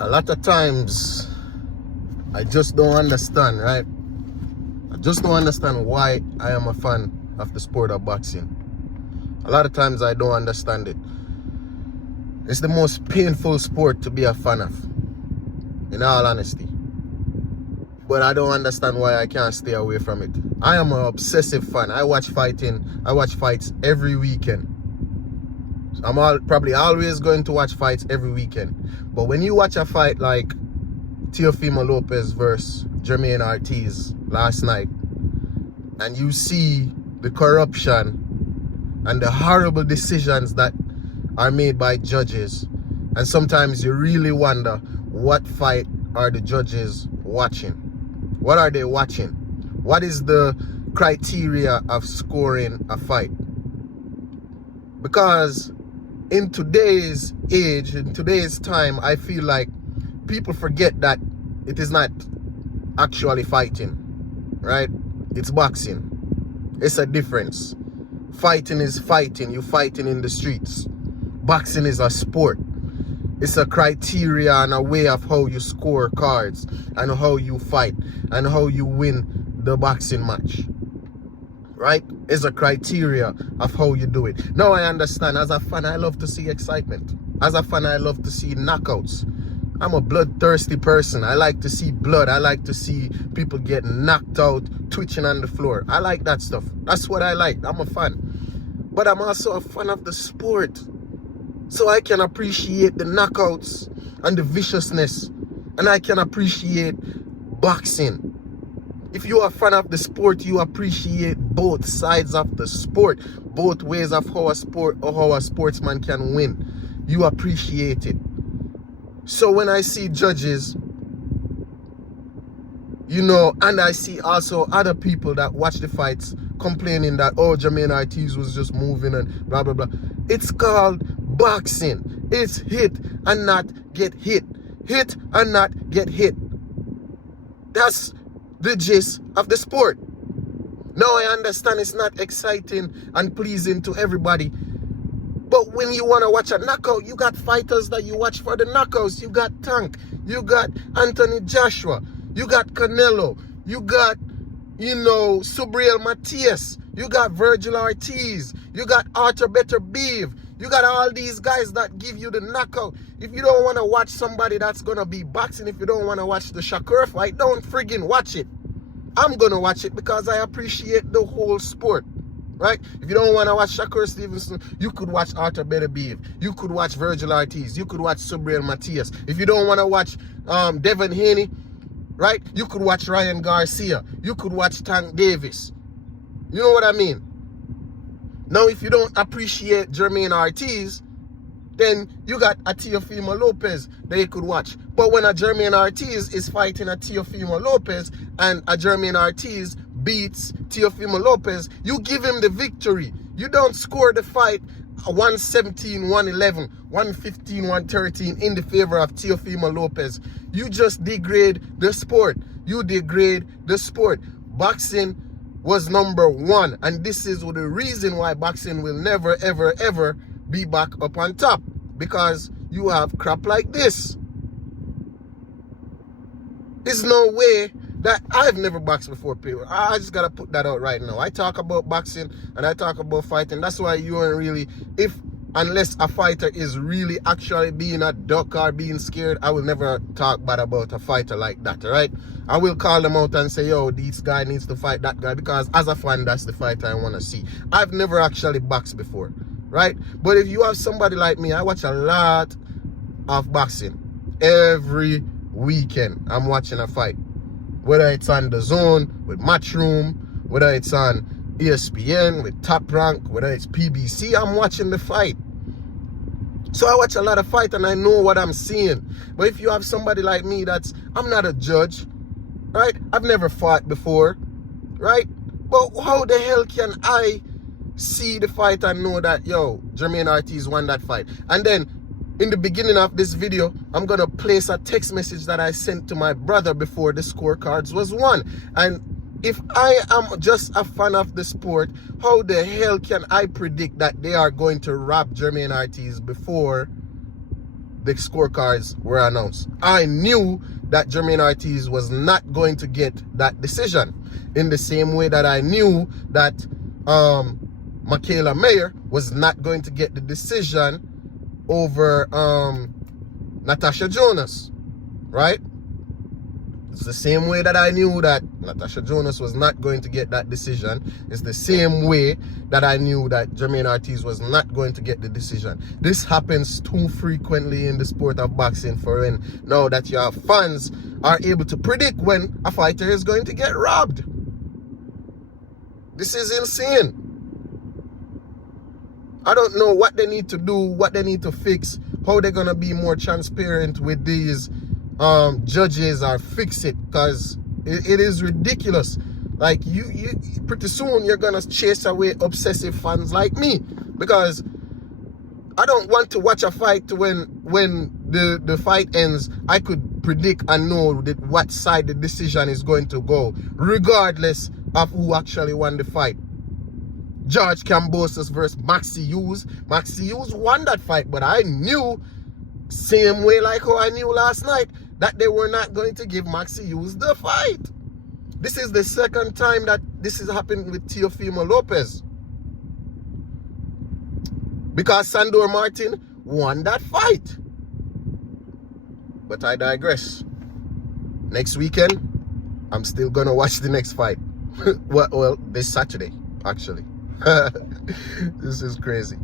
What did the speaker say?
A lot of times, I just don't understand, right? I just don't understand why I am a fan of the sport of boxing. A lot of times I don't understand it. It's the most painful sport to be a fan of, in all honesty. But I don't understand why I can't stay away from it. I am an obsessive fan. I watch fights every weekend. I'm probably always going to watch fights every weekend. But when you watch a fight like Teofimo Lopez versus Jamaine Ortiz last night, and you see the corruption and the horrible decisions that are made by judges, and sometimes you really wonder, what fight are the judges watching? What are they watching? What is the criteria of scoring a fight? Because in today's age, in today's time, I feel like people forget that it is not actually fighting, right? It's boxing. It's a difference. Fighting is fighting. You're fighting in the streets. Boxing is a sport. It's a criteria and a way of how you score cards and how you fight and how you win the boxing match, right? It's a criteria of how you do it. Now I understand. As a fan, I love to see excitement. As a fan, I love to see knockouts. I'm a bloodthirsty person. I like to see blood. I like to see people get knocked out, twitching on the floor. I like that stuff. That's what I like. I'm a fan. But I'm also a fan of the sport. So I can appreciate the knockouts and the viciousness. And I can appreciate boxing. If you are a fan of the sport, you appreciate both sides of the sport. Both ways of how a sportsman can win. You appreciate it. So when I see judges, you know, and I see also other people that watch the fights complaining that, oh, Jamaine Ortiz was just moving and blah, blah, blah. It's called boxing. It's hit and not get hit. Hit and not get hit. That's the gist of the sport. Now I understand it's not exciting and pleasing to everybody. But when you want to watch a knockout, you got fighters that you watch for the knockouts. You got Tank. You got Anthony Joshua. You got Canelo. You got, you know, Subriel Matias. You got Virgil Ortiz. You got Arthur Beterbiev. You got all these guys that give you the knockout. If you don't want to watch somebody that's going to be boxing, if you don't want to watch the Shakur fight, don't friggin' watch it. I'm going to watch it because I appreciate the whole sport. Right? If you don't want to watch Shakur Stevenson, you could watch Arthur Beterbiev. You could watch Virgil Ortiz. You could watch Subriel Matias. If you don't want to watch Devin Haney, right? You could watch Ryan Garcia. You could watch Tank Davis. You know what I mean? Now, if you don't appreciate Jamaine Ortiz, then you got a Teofimo Lopez that you could watch. But when a Jamaine Ortiz is fighting a Teofimo Lopez and a Jamaine Ortiz beats Teofimo Lopez, you give him the victory. You don't score the fight 117, 111, 115, 113 in the favor of Teofimo Lopez. You just degrade the sport. You degrade the sport. Boxing was number one, and this is the reason why boxing will never, ever, ever be back up on top, because you have crap like this. There's no way that I've never boxed before, people. I just gotta put that out right now. I talk about boxing and I talk about fighting. That's why you aren't really, unless a fighter is really actually being a duck or being scared, I will never talk bad about a fighter like that, right? I will call them out and say, yo, this guy needs to fight that guy, because as a fan, that's the fighter I want to see. I've never actually boxed before, right? But if you have somebody like me, I watch a lot of boxing. Every weekend, I'm watching a fight. Whether it's on The Zone with Matchroom, whether it's on ESPN with Top Rank, whether it's PBC, I'm watching the fight. So I watch a lot of fight and I know what I'm seeing. But if you have somebody like me I'm not a judge, right? I've never fought before, right? But how the hell can I see the fight and know that, yo, Jamaine Ortiz won that fight? And then in the beginning of this video, I'm going to place a text message that I sent to my brother before the scorecards was won. And if I am just a fan of the sport, how the hell can I predict that they are going to rob Jamaine Ortiz before the scorecards were announced. I knew that Jamaine Ortiz was not going to get that decision. In the same way that I knew that Michaela Mayer was not going to get the decision over Natasha Jonas, right? It's the same way that I knew that Natasha Jonas was not going to get that decision. It's the same way that I knew that Jamaine Ortiz was not going to get the decision. This happens too frequently in the sport of boxing for when now that your fans are able to predict when a fighter is going to get robbed. This is insane. I don't know what they need to do, what they need to fix, how they're going to be more transparent with these judges or fix it, because it is ridiculous. Like you pretty soon you're going to chase away obsessive fans like me, because I don't want to watch a fight to when the fight ends, I could predict and know that what side the decision is going to go, regardless of who actually won the fight. George Kambosos versus Maxi Hughes. Maxi Hughes won that fight, but I knew, same way like how I knew last night, that they were not going to give Maxi Hughes the fight. This is the second time that this has happened with Teofimo Lopez, because Sandor Martin won that fight. But I digress. Next weekend, I'm still gonna watch the next fight. Well, this Saturday, actually. This is crazy.